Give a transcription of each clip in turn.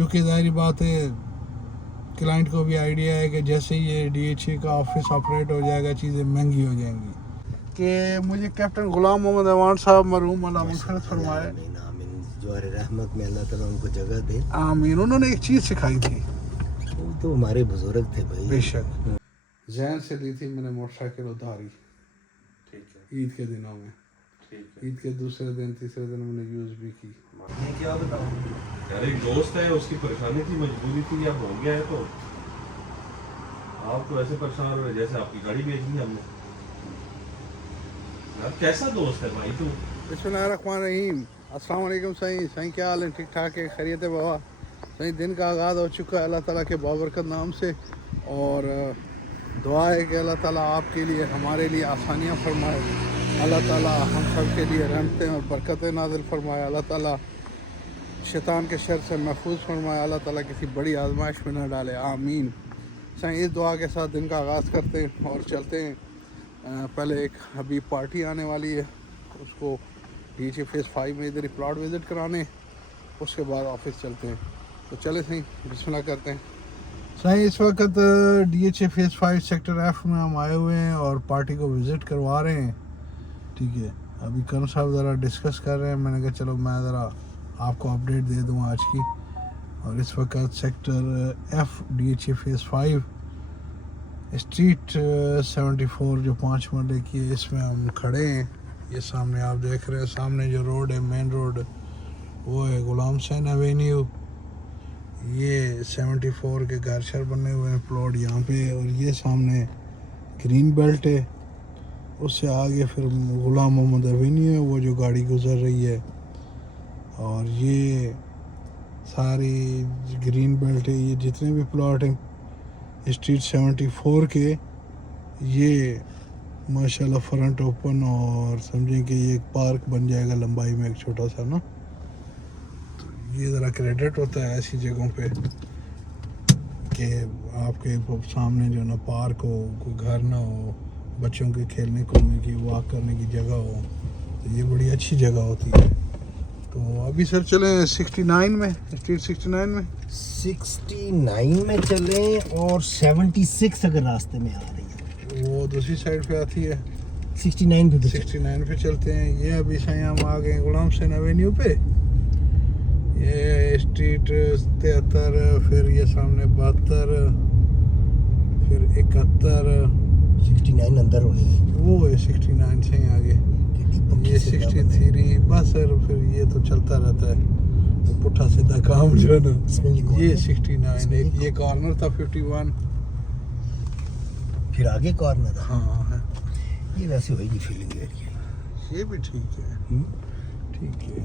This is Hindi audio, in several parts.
क्योंकि ज़ाहिर बात है क्लाइंट को भी आइडिया है कि जैसे ही ये DHA का ऑफिस ऑपरेट हो जाएगा चीज़ें महंगी हो जाएंगी। कि मुझे कैप्टन गुलाम मोहम्मद अवान साहब मरहूम अल्लाह मग़फ़िरत फरमाए, जोहर रहमत में अल्लाह ताला उनको जगह दे, आमीन। उन्होंने एक चीज़ सिखाई थी, वो तो हमारे बुजुर्ग थे भाई। बेशक। जैन से ली थी मैंने मोटरसाइकिल उधारी, ठीक है, ईद के दिनों में। ठीक है। ईद के दूसरे दिन तीसरे दिन मैंने यूज़ भी की। मैं क्या बताऊं यार, एक दोस्त है, उसकी परेशानी थी, मजबूरी थी, अब हो गया है तो आप तो ऐसे परेशान हो रहे जैसे आपकी गाड़ी बेचनी है हमने। यार कैसा दोस्त है भाई तू। बिस्मिल्लाहिर्रहमानिर्रहीम। अस्सलाम वालेकुम सही सही, क्या हाल है? ठीक ठाक है, खैरियत है बाबा? सही, दिन का आगाज़ हो चुका है अल्लाह ताला के बाबरकत नाम से, और दुआ है कि अल्लाह ताला आपके लिए हमारे लिए आसानियाँ फरमाए, अल्लाह ताला हम सब के लिए रहमतें और बरकतें नाज़िल फरमाए, अल्लाह ताला शैतान के शर से महफूज फरमाए, अल्लाह ताला किसी बड़ी आजमाइश में न डाले, आमीन। सही, इस दुआ के साथ दिन का आगाज़ करते हैं और चलते हैं। पहले एक अभी पार्टी आने वाली है, उसको DHA फेज़ 5 में इधर ही प्लॉट विज़िट कराने, उसके बाद ऑफिस चलते हैं। तो चले सही, बिस्मिल्लाह करते हैं। सही, इस वक्त DHA फेज़ 5 सेक्टर F में हम आए हुए हैं और पार्टी को विज़िट करवा रहे हैं, ठीक है। अभी करण साहब ज़रा डिस्कस कर रहे हैं, मैंने कहा चलो मैं ज़रा आपको अपडेट दे दूँ आज की। और इस वक्त sector F DHA phase 5 street 74 जो 5 मरले की है, इसमें हम खड़े हैं। ये सामने आप देख रहे हैं, सामने जो रोड है मेन रोड, वो है गुलाम हुसैन एवेन्यू। ये 74 के घर शर बने हुए हैं प्लॉट यहाँ पे, और ये सामने ग्रीन बेल्ट है। उससे आगे फिर गुलाम मोहम्मद एवेन्यू है, वो जो गाड़ी गुजर रही है। और ये सारी ग्रीन बेल्ट है, ये जितने भी प्लॉट हैं स्ट्रीट 74 के, ये माशाल्लाह फ्रंट ओपन, और समझें कि ये एक पार्क बन जाएगा लंबाई में एक छोटा सा ना। तो ये ज़रा क्रेडिट होता है ऐसी जगहों पे कि आपके सामने जो ना पार्क हो, कोई घर ना हो, बच्चों के खेलने कूदने की वॉक करने की जगह हो, तो ये बड़ी अच्छी जगह होती है। तो अभी सर चले 69 में, स्ट्रीट 69 में 69 में चलें, और 76 अगर रास्ते में आ रही है, वो दूसरी साइड पे आती है। 69 पे 69 पे चलते हैं। ये अभी सही हम आ गए गुलाम हुसैन एवेन्यू पे। ये स्ट्रीट 73, फिर ये सामने 72, फिर 71, 69 अंदर होनी है, वो है 69 से ही आगे। ये 63 बस सर, फिर ये तो चलता रहता है, वो पुट्ठा सीधा काम जो है ना। ये 69, एक ये कॉर्नर था 51, फिर आगे कॉर्नर है। हाँ है। ये वैसे होगी फीलिंग एरिया, ये भी ठीक है, ठीक है।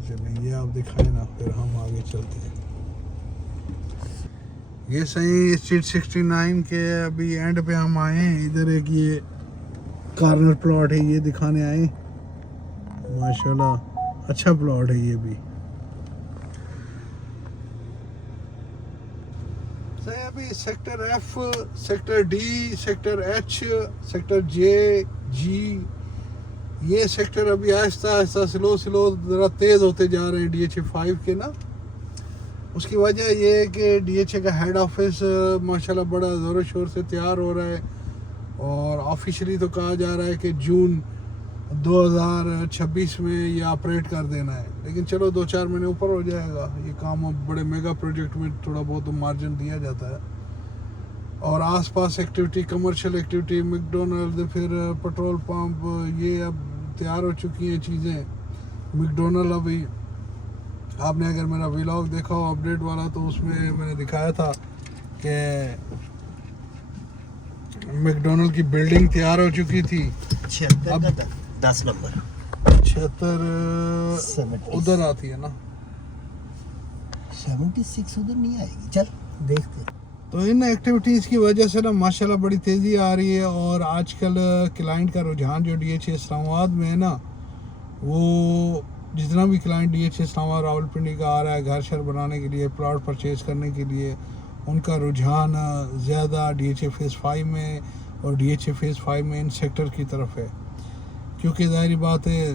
चलिए ये आप दिखाए ना, फिर हम आगे चलते हैं। ये सही स्ट्रीट 69 के अभी एंड पे हम आए हैं। इधर एक ये कॉर्नर प्लॉट है, ये दिखाने आए। माशाल्लाह अच्छा प्लॉट है ये भी। सही, अभी sector F, sector D, sector H, sector J, G, ये सेक्टर अभी आहिस्ता आहिस्ता स्लो ज़रा तेज़ होते जा रहे हैं DHA 5 के ना। उसकी वजह ये है कि DHA का हेड ऑफिस माशाल्लाह बड़ा ज़ोर शोर से तैयार हो रहा है, और ऑफिशियली तो कहा जा रहा है कि जून 2026 में ये ऑपरेट कर देना है। लेकिन चलो 2-4 महीने ऊपर हो जाएगा। ये काम अब बड़े मेगा प्रोजेक्ट में थोड़ा बहुत मार्जिन दिया जाता है। और आसपास एक्टिविटी, कमर्शियल एक्टिविटी, मैकडोनल्ड, फिर पेट्रोल पंप, ये अब तैयार हो चुकी हैं चीज़ें। मैकडोनल्ड अभी आपने अगर मेरा व्लॉग देखा हो अपडेट वाला, तो उसमें मैंने दिखाया था कि मैकडोनल्ड की बिल्डिंग तैयार हो चुकी थी। 76 का 10 नंबर, 76 उधर आती है ना, 76 उधर नहीं आएगी। चल देखते। तो इन एक्टिविटीज़ की वजह से ना माशाल्लाह बड़ी तेज़ी आ रही है। और आजकल क्लाइंट का रुझान जो DHA इस्लामाबाद में है ना, वो जितना भी क्लाइंट DHA इस्लामाबाद रावलपिंडी का आ रहा है घर शर बनाने के लिए, प्लॉट परचेज़ करने के लिए, उनका रुझान ज़्यादा DHA फेज़ 5 में और DHA फेज़ 5 में इन सेक्टर की तरफ है। क्योंकि ज़ाहिर बात है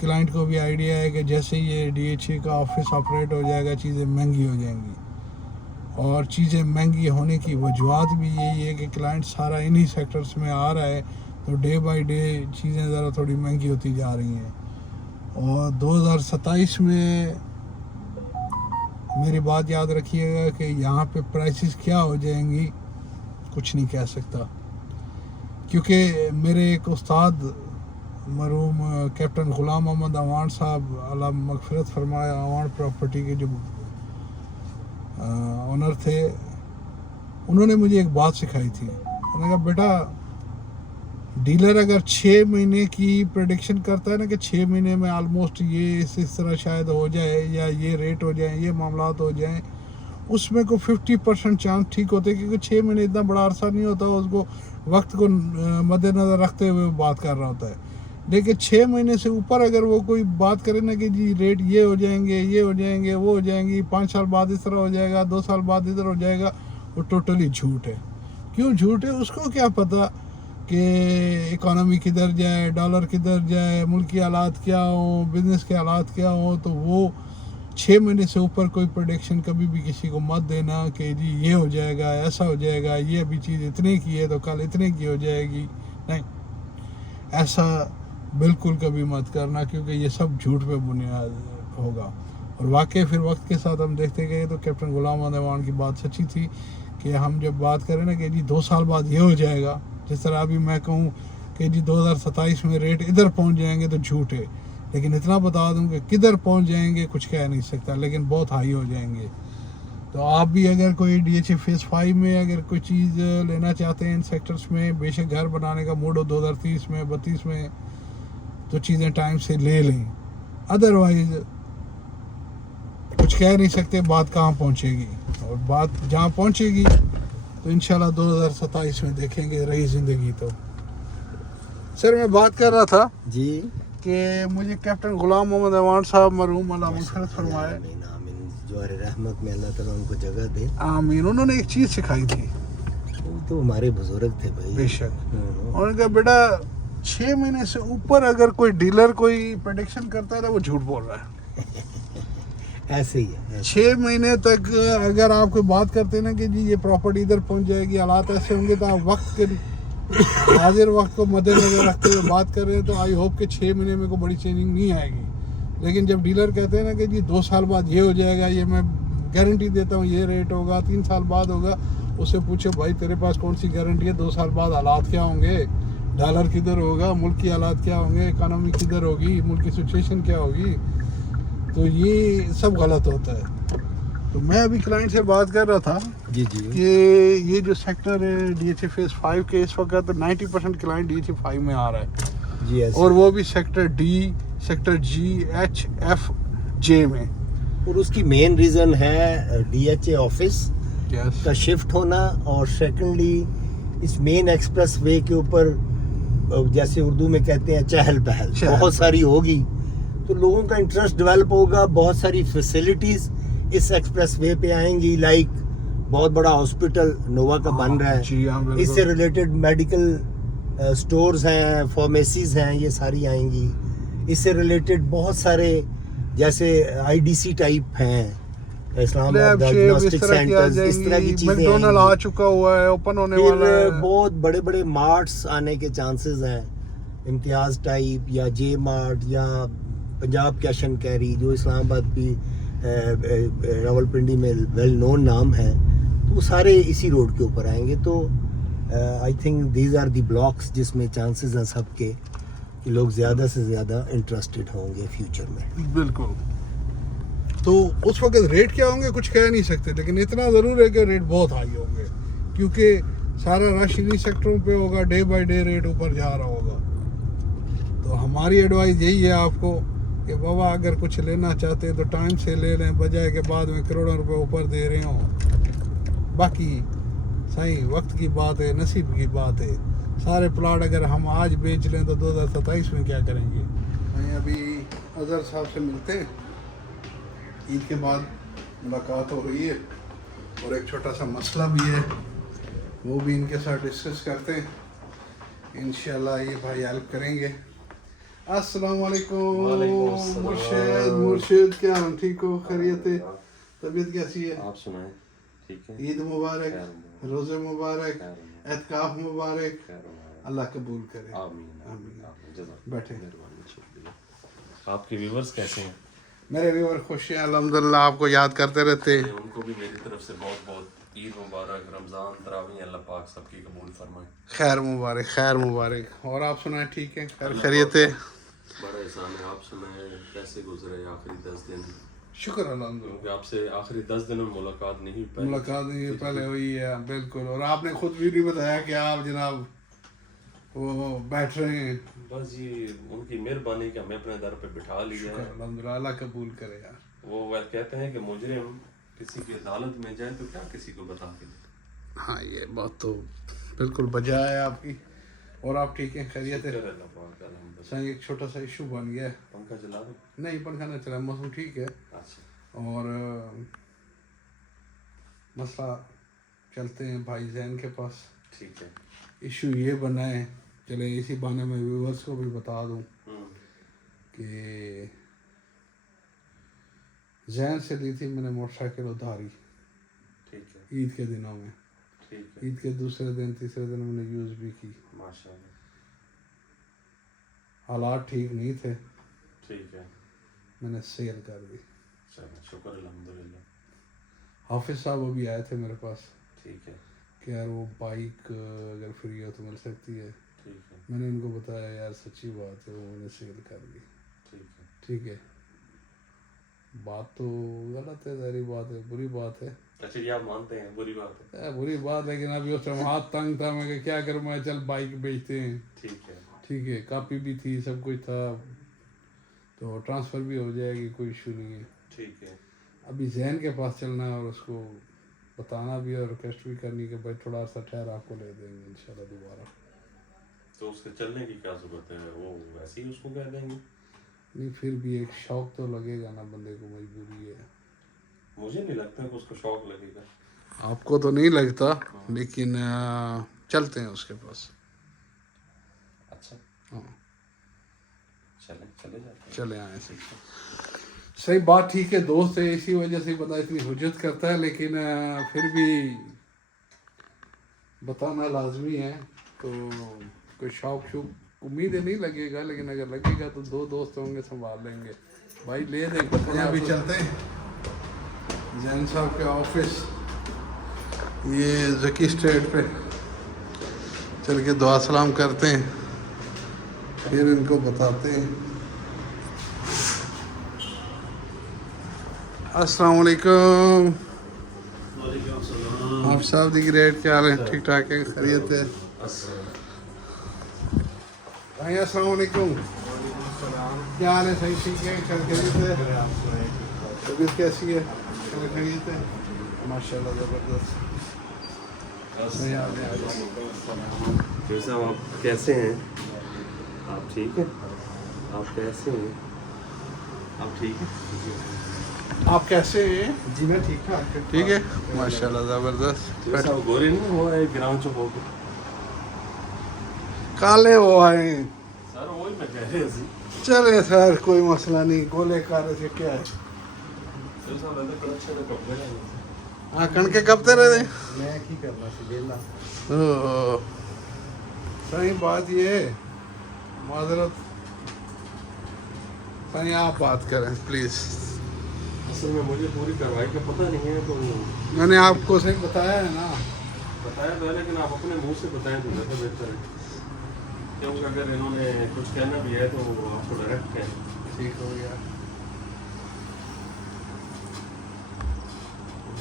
क्लाइंट को भी आइडिया है कि जैसे ये DHA का ऑफिस ऑपरेट हो जाएगा चीज़ें महंगी हो जाएंगी, और चीज़ें महंगी होने की वजूहत भी यही है कि क्लाइंट सारा इन्हीं सेक्टर्स में आ रहा है, तो डे बाय डे चीज़ें ज़रा थोड़ी महंगी होती जा रही हैं। और 2027 में मेरी बात याद रखिएगा कि यहाँ पे प्राइसेस क्या हो जाएंगी कुछ नहीं कह सकता, क्योंकि मेरे एक उस्ताद मरहूम कैप्टन ग़ुलाम मोहम्मद अवान साहब अल्लाह मग़फ़िरत फरमाए, अवान प्रॉपर्टी के जो ओनर थे, उन्होंने मुझे एक बात सिखाई थी। उन्होंने कहा बेटा, डीलर अगर 6 महीने की प्रेडिक्शन करता है ना कि 6 महीने में आलमोस्ट ये इस तरह शायद हो जाए या ये रेट हो जाए, ये मामलात हो जाएं, उसमें को 50% चांस ठीक होते हैं, क्योंकि 6 महीने इतना बड़ा अरसा नहीं होता, उसको वक्त को मद्देनज़र रखते हुए बात कर रहा होता है। लेकिन 6 महीने से ऊपर अगर वो कोई बात करे ना कि जी रेट ये हो जाएंगे, ये हो जाएंगे, वो हो जाएंगी, 5 साल बाद इस तरह हो जाएगा, 2 साल बाद इधर हो जाएगा, वो टोटली झूठ है। क्यों झूठ है? उसको क्या पता कि इकॉनमी किधर जाए, डॉलर किधर जाए, मुल्क की हालात क्या हो, बिज़नेस के हालात क्या हो। तो वो 6 महीने से ऊपर कोई प्रोडिक्शन कभी भी किसी को मत देना कि जी ये हो जाएगा, ऐसा हो जाएगा, ये अभी चीज़ इतने की है तो कल इतने की हो जाएगी। नहीं, ऐसा बिल्कुल कभी मत करना, क्योंकि ये सब झूठ पे बुनियाद होगा। और वाकई फिर वक्त के साथ हम देखते गए तो कैप्टन ग़ुलाम मोहम्मद अवान की बात सच्ची थी कि हम जब बात करें ना कि जी 2 साल बाद ये हो जाएगा, जिस तरह अभी मैं कहूँ कि जी 2027 में रेट इधर पहुँच जाएंगे, तो झूठ है। लेकिन इतना बता दूँ कि किधर पहुँच जाएंगे कुछ कह नहीं सकता, लेकिन बहुत हाई हो जाएंगे। तो आप भी अगर कोई DHA फेज़ 5 में अगर कोई चीज़ लेना चाहते हैं इन सेक्टर्स में, बेशक घर बनाने का मूड हो 2030 में 32 में, तो चीज़ें टाइम से ले लें। अदरवाइज कुछ कह नहीं सकते बात कहाँ पहुँचेगी, और बात जहाँ पहुँचेगी तो इंशाल्लाह 2027 में देखेंगे रही ज़िंदगी। तो सर मैं बात कर रहा था जी कि मुझे कैप्टन ग़ुलाम मोहम्मद अवान साहब मरहूम अल्लाह मग़फ़िरत फरमाए, जोहर रहमत में अल्लाह ताला उनको जगह दे, आमीन, उन्होंने एक चीज़ सिखाई थी। वो तो हमारे बुजुर्ग थे भाई, बेशक। उन्होंने कहा बेटा 6 महीने से ऊपर अगर कोई डीलर कोई प्रेडिक्शन करता है तो वो झूठ बोल रहा है। ऐसे ही है। 6 महीने तक अगर आप कोई बात करते हैं ना कि जी ये प्रॉपर्टी इधर पहुंच जाएगी, हालात ऐसे होंगे, तो आप वक्त के हाजिर वक्त को मद्देनजर रखते हुए बात कर रहे हैं, तो आई होप कि 6 महीने में कोई बड़ी चेंजिंग नहीं आएगी। लेकिन जब डीलर कहते हैं ना कि जी 2 साल बाद ये हो जाएगा, ये मैं गारंटी देता हूँ, ये रेट होगा, 3 साल बाद होगा, उससे पूछे भाई तेरे पास कौन सी गारंटी है 2 साल बाद हालात क्या होंगे, डॉलर किधर होगा, मुल्क की हालात क्या होंगे, इकानमी किधर होगी, मुल्क की सिचुएशन क्या होगी। तो ये सब गलत होता है। तो मैं अभी क्लाइंट से बात कर रहा था जी कि ये जो सेक्टर है DHA फेज़ 5 के, इस वक्त 90% क्लाइंट DHA 5 में आ रहा है जी, और वो भी sector D, sector G, H, F, J में। और उसकी मेन रीज़न है DHA ऑफिस का शिफ्ट होना, और सेकेंडली इस मेन एक्सप्रेस वे के ऊपर जैसे उर्दू में कहते हैं चहल पहल बहुत सारी होगी, तो लोगों का इंटरेस्ट डेवलप होगा, बहुत सारी फैसिलिटीज़ इस एक्सप्रेस वे पे आएंगी, लाइक बहुत बड़ा हॉस्पिटल नोवा का बन रहा है, इससे रिलेटेड मेडिकल स्टोर्स हैं, फार्मेसीज हैं, ये सारी आएंगी। इससे रिलेटेड बहुत सारे जैसे IDC टाइप हैं, इस्लामाबाद डायग्नोस्टिक सेंटर्स, इस तरह की चीजें मैकडॉनल्ड आ चुका हुआ है, ओपन होने वाला है, बहुत बड़े बड़े मार्ट्स आने के चांसेस हैं, इम्तियाज टाइप या J मार्ट या पंजाब कैश एंड कैरी, जो इस्लामाबाद भी रावलपिंडी में वेल नोन नाम है, तो वो सारे इसी रोड के ऊपर आएंगे। तो I think these are the blocks जिसमें चांसेस हैं सबके कि लोग ज़्यादा से ज़्यादा इंटरेस्टेड होंगे फ्यूचर में। बिल्कुल। तो उस वक्त रेट क्या होंगे कुछ कह नहीं सकते, लेकिन इतना ज़रूर है कि रेट बहुत हाई होंगे, क्योंकि सारा रश इन्हीं सेक्टरों पे होगा, डे बाय डे रेट ऊपर जा रहा होगा। तो हमारी एडवाइस यही है आपको कि बाबा अगर कुछ लेना चाहते हैं तो टाइम से ले लें, बजाय के बाद में करोड़ों रुपए ऊपर दे रहे हों। बाकी सही वक्त की बात है, नसीब की बात है। सारे प्लाट अगर हम आज बेच लें तो 2027 में क्या करेंगे। वहीं अभी अजहर साहब से मिलते हैं, ईद के बाद मुलाकात हो रही है, और एक छोटा सा मसला भी है, वो भी इनके साथ डिस्कस करते हैं। इंशाल्लाह ये भाई हेल्प करेंगे। अस्सलाम वालेकुम वालेकुम अस्सलाम। मुर्शिद क्या हाल, ठीक हो, खैरियत है, तबीयत कैसी है? आप सुनाएं, ठीक है? ईद मुबारक, खैर मुबारक। रोज़े मुबारक, खैर मुबारक। एतकाफ मुबारक, खैर मुबारक। अल्लाह कबूल करे। आमीन आमीन। आमीन। जज़ाक बैठे। मेहरबानी, शुक्रिया। आपके व्यूअर्स कैसे हैं? मेरे व्यूअर खुश हैं अल्हम्दुलिल्लाह, आपको याद करते रहते हैं। उनको भी मेरी तरफ से बहुत बहुत ईद मुबारक, रमज़ान तरावी अल्लाह पाक सबकी कबूल फरमाए। खैर मुबारक, खैर मुबारक। और आप सुनाए, ठीक है, खैर खैरियत है? बड़ा एहसान है। आप सुनाए कैसे गुजरे आखिरी 10 दिन? शुक्र अल्हम्दुलिल्लाह। क्योंकि आपसे आखिरी 10 दिनों में मुलाकात नहीं हुई, पहले मुलाकात नहीं पहले हुई है, बिल्कुल। और आपने खुद भी नहीं बताया कि आप जनाब वो बैठ रहे हैं। बस ये उनकी मेहरबानी कि हमें अपने दर पे बिठा लिया शुक्र है। अल्हम्दुलिल्लाह, अल्लाह कबूल करे यार। वो वह कहते हैं कि मुजरिम किसी की अदालत में जाए तो क्या किसी को बता के दे। हाँ, ये बात तो बिल्कुल बजा है आपकी। और आप ठीक हैं, खैरियत है? शुक्र अल्लाह पाक का, अल्हम्दुलिल्लाह। सही, एक छोटा सा इशू बन गया है। पंखा चला दो। नहीं, पंखा नहीं चला, मौसम ठीक है। अच्छा, और मसला, चलते हैं भाई जैन के पास। ठीक है। इशू ये बना है, चले इसी बहाने में व्यूअर्स को भी बता दूं कि जैन से ली थी मैंने मोटरसाइकिल उधारी ठीक है। ईद के दिनों में। ठीक है। ईद के दूसरे दिन तीसरे दिन मैंने यूज़ भी की। माशाल्लाह। हालात ठीक नहीं थे, ठीक है। मैंने सेल कर दी। चलो, शुक्र अल्हम्दुलिल्लाह। हाफिज़ साहब अभी आए थे मेरे पास ठीक है। कि यार वो बाइक अगर फ्री हो तो मिल सकती है। ठीक है। मैंने इनको बताया यार सच्ची बात है, वो मैंने सेल कर दी। ठीक है। ठीक है, बात तो गलत है, सारी बात है, बुरी बात है। अच्छा, ये आप मानते हैं बुरी बात है? बुरी बात, लेकिन अभी उस टाइम हाथ तंग था, मैं क्या करूँ, मैं चल बाइक बेचते हैं। ठीक है। ठीक है, कापी भी थी, सब कुछ था, तो ट्रांसफ़र भी हो जाएगी, कोई इशू नहीं है। ठीक है। अभी जैन के पास चलना है और उसको बताना भी और रिक्वेस्ट भी करनी कि भाई थोड़ा सा ठहर, आपको ले देंगे इंशाल्लाह दोबारा। तो उसके चलने की क्या जरूरत है? वो वैसे ही उसको कह देंगे। नहीं, फिर भी एक शौक तो लगेगा ना बंदे को, मजबूरी है। मुझे नहीं लगता कि उसको शौक लगेगा। आपको तो नहीं लगता, लेकिन चलते हैं उसके पास। अच्छा, हाँ, चले जाते हैं। चले आए से सही बात, ठीक है, दोस्त है इसी वजह से बंदा इतनी हुज्जत करता है, लेकिन फिर भी बताना लाजमी है। तो कोई शौक शौक उम्मीद नहीं लगेगा, लेकिन अगर लगेगा तो दो दोस्त होंगे, संभाल लेंगे भाई, ले देंगे। अभी चलते हैं जैन साहब के ऑफिस, ये जकी स्ट्रीट पे चल के दुआ सलाम करते हैं, फिर इनको बताते हैं। अस्सलाम वालेकुम। आप साहब दी ग्रेट, क्या हाल है, ठीक ठाक है, खैरियत है? भाई अस्सलाम वालेकुम, क्या हाल है, सही ठीक है, खैरियत है? तबीयत कैसी है, खैरियत है? माशाल्लाह ज़बरदस्त। फिर साहब, आप कैसे हैं? आप ठीक हैं? आप कैसे हैं? आप ठीक हैं? आप कैसे हैं? जी मैं ठीक ठाक। ठीक है, माशाल्लाह ज़बरदस्त। फिर साहब गोरे नहीं हुआ है ग्राउंड चुप हो गए? काले वो आए, सर वही मैं कह रहा सी। चले सर, कोई मसला नहीं, गोले काले से क्या है। फिर साहब ऐसा कर अच्छे से कपड़े हैं। हाँ, कणके कबते रहे थे। मैं की करना सी बेला। ओह, सही बात ये है, माजरत। सही, आप बात करें प्लीज़। असल में मुझे पूरी कार्रवाई का पता नहीं है, तो मैंने आपको सही बताया है ना। बताया तो है, लेकिन आप अपने मुंह से बताएं तो ज़्यादा बेहतर है, क्योंकि अगर इन्होंने कुछ कहना भी है तो वो आपको डायरेक्ट कहें। ठीक हो गया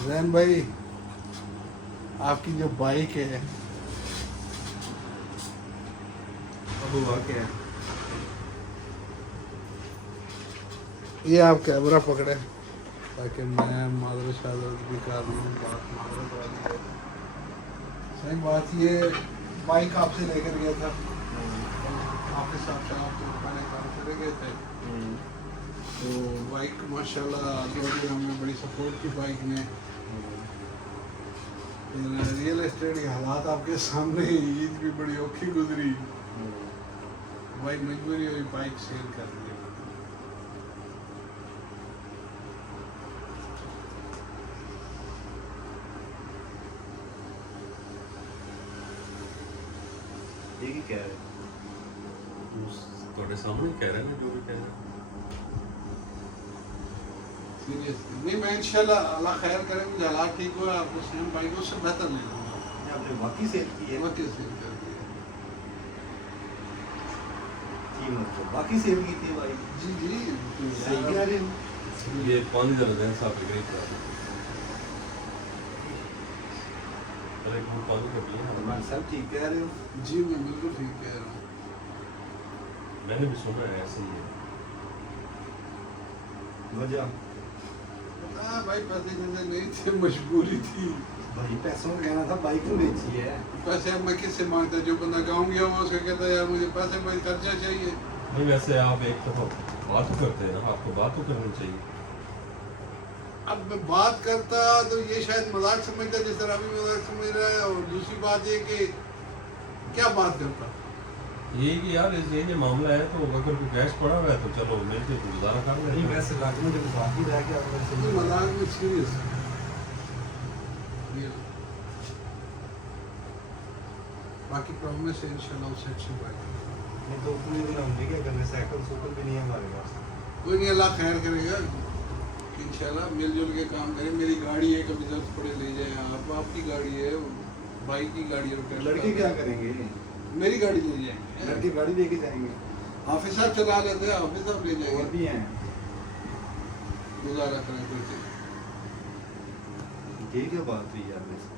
जैन भाई, आपकी जो बाइक है अब हुआ क्या है? ये आप कैमरा पकड़े ताकि मैं मादर शादत भी कर लूँ, बात मादरत वाली है। सही बात, ये बाइक आपसे लेकर गया था ऑफिस, आपसे आप तो पहले काम से ले गए थे, तो बाइक माशाल्लाह अल्लाह हमें बड़ी सपोर्ट की बाइक ने। रियल एस्टेट के हालात आपके सामने, ईद भी बड़ी औखी गुजरी भाई मजबूरी हुई बाइक सेल कर दी। ये क्या है? थोड़े सामने ही कह रहे हैं ना, जो भी कह रहे हैं। सीरियसली नहीं, मैं इंशाल्लाह अल्लाह खैर करे, मुझे हालात ठीक हो, आपको सेम बाइक उससे बेहतर ले लूँगा। आपने वाकई सेल की है? वाकई सेल कर दिया। जी मतलब वाकई सेल की थी भाई? जी जी सही कह रहे हो। ये पानी जरा दें साहब के करीब करा दें। अरे एक घूंट पानी कर लिया हमारे सब ठीक कह रहे हो। जी, मैं बिल्कुल ठीक कह रहा हूँ। मैंने भी सुना है ऐसे ही है। वजह हाँ भाई, पैसे जैसे नहीं थे, मजबूरी थी। भाई पैसों का कहना था, बाइक तो बेची है। पैसे अब मैं किससे मांगता? जो बंदा गाँव गया हुआ उसको कहता है यार मुझे पैसे, मुझे खर्चा चाहिए। नहीं वैसे आप एक दफा बात तो करते हैं ना, आपको बात तो करनी चाहिए। अब मैं बात करता तो ये शायद मजाक समझता, जिस तरह अभी मजाक समझ रहा है। और दूसरी बात ये कि क्या बात करता, ये कि यार ये मामला है, तो अगर कोई कैश पड़ा हुआ है तो चलो मिलके तो गुजारा कर नहीं लेंगे। वैसे रात में जब बाकी रह गया ये मजाक में सीरियस है। बाकी प्रॉमिस है इंशाल्लाह उससे अच्छी बात है। नहीं तो पूरे दिन हम भी क्या करने, साइकिल सुकल भी नहीं है हमारे पास। कोई नहीं, अल्लाह खैर करेगा इंशाल्लाह, मिलजुल के काम करें। मेरी गाड़ी है, कभी जरूरत पड़े ले जाए आप। आपकी गाड़ी है, भाई की गाड़ी है। लड़के क्या करेंगे? मेरी गाड़ी ले जाएंगे। लड़के गाड़ी लेके जाएंगे। हाफिज साहब चला लेते हैं, हाफिज साहब ले और जाएंगे, भी हैं। गुजारा करें करके। ये क्या बात हुई यार वैसे?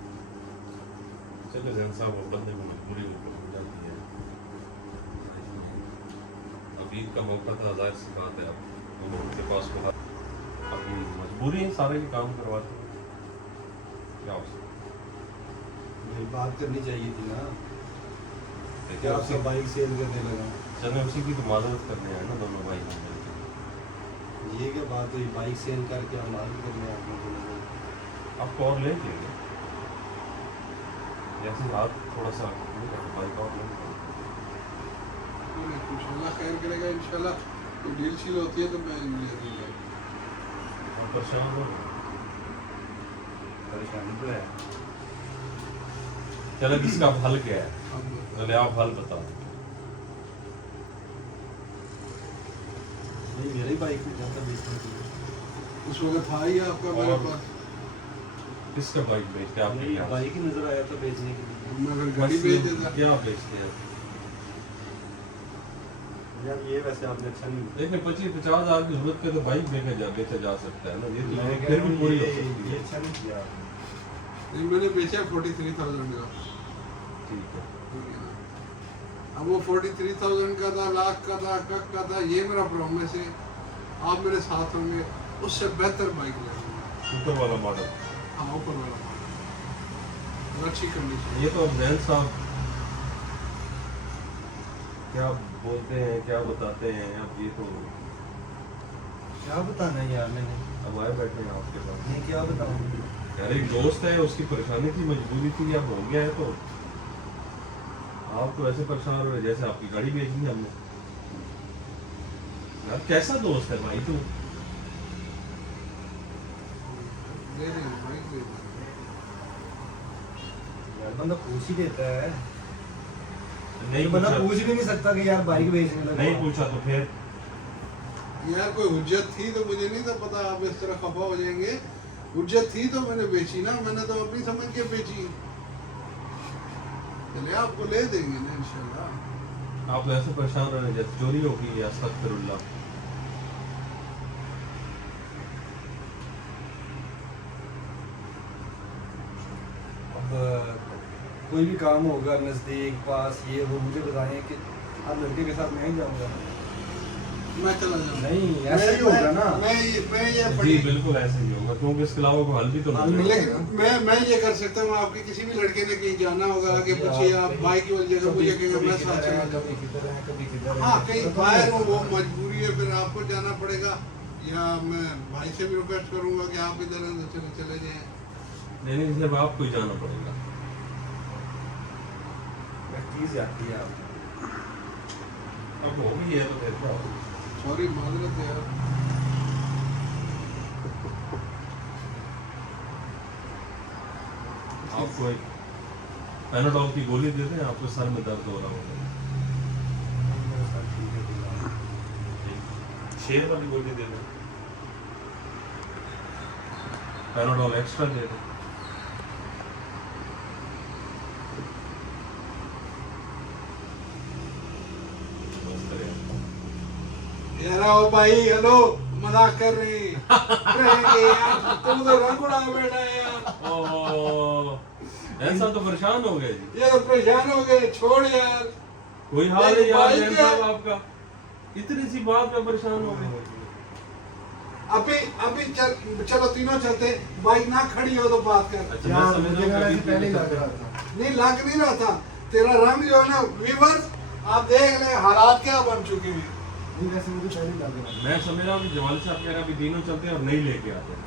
चलो जैन साहब, वो बंदे को मजबूरी हो जाती है। अभी का मौका था, जाहिर सी बात है, अब लोगों के पास को अभी मजबूरी है, सारे के काम करवाते हैं। क्या हो सकता नहीं बात करनी चाहिए थी ना। है? क्या आपका बाइक सेल करने लगा? चलो उसी की तो मदद करने हैं ना दोनों भाई मिलकर। ये क्या बात हुई? बाइक सेल करके हम आगे करने आपने बोला। आपको और ले लेंगे, जैसे हाथ थोड़ा सा बाइक और ले लेंगे। इंशाल्लाह खैर करेगा इंशाल्लाह। तो डील शील होती है तो मैं ले दूंगा। और परेशान हो गए? परेशानी तो है। चलो किसका हल क्या है? अब पहले आप हल बताओ। नहीं मेरी बाइक में जाता बेचने के लिए। उस वक्त था ही आपका मेरे और पास, किसका बाइक बेचते हैं? नहीं आपने बाइक ही नजर आया था बेचने के लिए। मैं फिर गाड़ी बेच देता। क्या बेचते हैं? यार ये वैसे आपने अच्छा नहीं देखिए 25-50 हज़ार की जरूरत के तो बाइक बेचा जा सकता है ना, ये तो मैं फिर भी पूरी हो ये सकती है। अच्छा नहीं किया आपने। नहीं, मैंने बेचा 43,000 का। ठीक है। अब वो 43,000 का था, लाख का था, कक का था, ये मेरा प्रॉमिस है। आप मेरे साथ होंगे, उससे बेहतर बाइक लेंगे। ऊपर वाला मॉडल, हाँ ऊपर वाला मॉडल, और अच्छी कंडीशन। ये तो अब जैन साहब क्या बोलते हैं, क्या बताते हैं, अब ये तो क्या बताना है यार मैंने? अब आए बैठे हैं आपके पास। मैं क्या बताऊँ? यार एक दोस्त है, उसकी परेशानी थी, मजबूरी थी, अब हो गया है तो आप तो ऐसे परेशान हो रहे जैसे आपकी गाड़ी बेचनी है हमने। यार कैसा दोस्त है भाई तू? दे देंगे बाइक दे देंगे। यार बंदा पूछ ही देता है। नहीं बंदा पूछा, पूछ भी नहीं सकता कि यार बाइक बेचने लगा। नहीं पूछा तो फिर यार कोई हुज्जत थी तो मुझे नहीं था पता आप इस तरह खफा हो जाएंगे। हुज्जत थी तो मैंने बेची ना, मैंने तो अपनी समझ के बेची। चले आपको ले देंगे ना इंशाल्लाह। आप तो ऐसे परेशान रहे जैसे चोरी होगी या अस्तगफिरुल्लाह। अब कोई भी काम होगा नज़दीक पास ये वो मुझे बताएं कि आप लड़के के साथ मैं ही जाऊंगा। मैं चला जाऊंगा। नहीं ऐसा ही होगा ना। मैं ये जी बड़ी बिल्कुल ऐसे ही होगा, क्योंकि इसके अलावा कोई हल भी तो हल नहीं मिले- है। लेकिन मैं ये कर सकता हूँ, आपके किसी भी लड़के ने कहीं जाना होगा आगे पूछिए आप बाइक की वाली जगह मुझे कहेंगे मैं साथ चला जाऊंगा। कभी किधर है कभी किधर है। हाँ कहीं बाहर हो वो मजबूरी है, फिर आपको जाना पड़ेगा, या मैं भाई से भी रिक्वेस्ट करूंगा कि आप इधर चले जाएं। नहीं सिर्फ आपको ही जाना पड़ेगा। चीज आती है आप अब हो गई है तो फिर क्या हो? सॉरी माजरत है यार। आपको एक पैनाडॉल की गोली दे दें, आपको सर में दर्द हो रहा होगा। शेर वाली गोली दे दें, पैनाडॉल एक्स्ट्रा दे दें। यार आओ भाई, हेलो, मजाक कर रहे रहेंगे यार, तुम तो रंग उड़ा बैठा है यार। ओह, ऐसा तो परेशान हो गए जी। ये तो परेशान हो गए, छोड़ यार। कोई हाल है यार भाई जैन क्या- साहब आपका, इतनी सी बात पे परेशान हो गए। अभी चलो तीनों चलते, बाइक ना खड़ी हो तो बात कर। अच्छा, मैं समझ मुझे रहा लगा हूँ कि कि पहले ही तीन लग चलते रहा हैं। था। नहीं लग नहीं रहा था, तेरा रंग जो है ना व्यूअर्स, आप देख ले हालात क्या बन चुके हैं। नहीं, वैसे मुझे पहले ही लग रहा था। मैं समझ रहा हूँ कि जवाल साहब कह रहे हैं अभी तीनों चलते हैं और नहीं लेके आते हैं।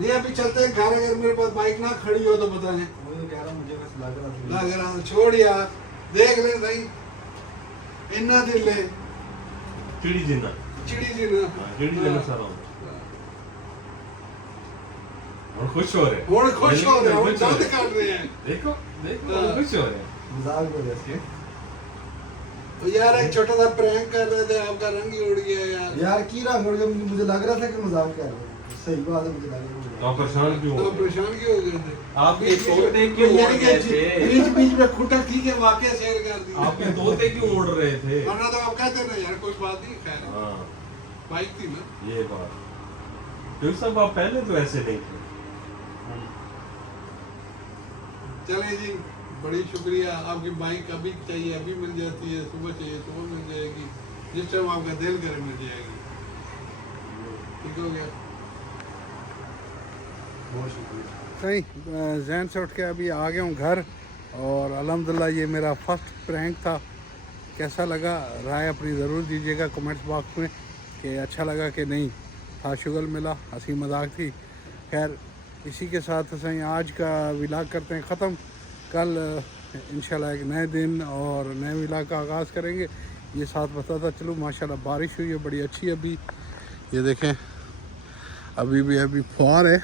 नहीं अभी चलते हैं घर, अगर मेरे पास बाइक ना खड़ी हो तो बताएं। वो तो कह रहा मुझे बस लग रहा था। लग रहा है, छोड़ यार, देख ले भाई, इन्ना दिल है, चिड़ी जिन्ना, चिड़ी जी ना। चिड़ी जिन्ना सारा होगा। और खुश हो रहे हैं। और खुश हो रहे हैं, और खुश हो दर्द रहे हैं। कर रहे हैं। देखो देखो, और खुश हो रहे हैं। मजाक में जैसे तो यार एक छोटा सा प्रैंक कर रहे थे, आपका रंग ही उड़ गया यार। यार की रंग उड़ गया, मुझे लग रहा था कि मजाक कर रहे हैं। सही बात है, मुझे लग रहा तो आप परेशान क्यों तो हो गए? परेशान क्यों हो गए थे? आपके तोते क्यों उड़ गए थे? बीच बीच में खुटक थी के वाकया शेयर कर दी। आपके तोते क्यों उड़ रहे थे? वरना तो आप कहते ना यार कोई बात नहीं, खैर हाँ, बाइक थी ना। ये बात। क्योंकि सब आप पहले तो ऐसे नहीं थे। चले जी, बड़ी शुक्रिया। आपकी बाइक अभी चाहिए अभी मिल जाती है, सुबह चाहिए सुबह मिल जाएगी, जिस टाइम आपका दिल करे मिल जाएगी। ठीक हो गया, बहुत शुक्रिया। सही जहन से उठ के अभी आ गया हूँ घर, और अल्हम्दुलिल्लाह ये मेरा फर्स्ट प्रैंक था। कैसा लगा राय अपनी ज़रूर दीजिएगा कमेंट्स बॉक्स में, कि अच्छा लगा कि नहीं, था शुगल मिला, हंसी मजाक थी। खैर इसी के साथ सही आज का विलाग करते हैं ख़त्म। कल इंशाल्लाह एक नए दिन और नए विलाग का आगाज़ करेंगे। ये साथ बताता चलूँ, माशाल्लाह बारिश हुई है बड़ी अच्छी। अभी ये देखें, अभी फुहार है,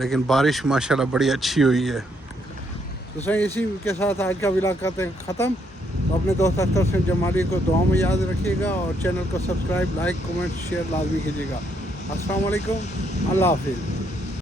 लेकिन बारिश माशाल्लाह बड़ी अच्छी हुई है। तो सही इसी के साथ आज का विलाग करते हैं ख़त्म। तो अपने दोस्त अख्तर से जमाली को दुआ में याद रखिएगा, और चैनल को सब्सक्राइब, लाइक, कमेंट, शेयर लाजमी कीजिएगा। अस्सलाम वालेकुम, अल्लाह हाफिज़।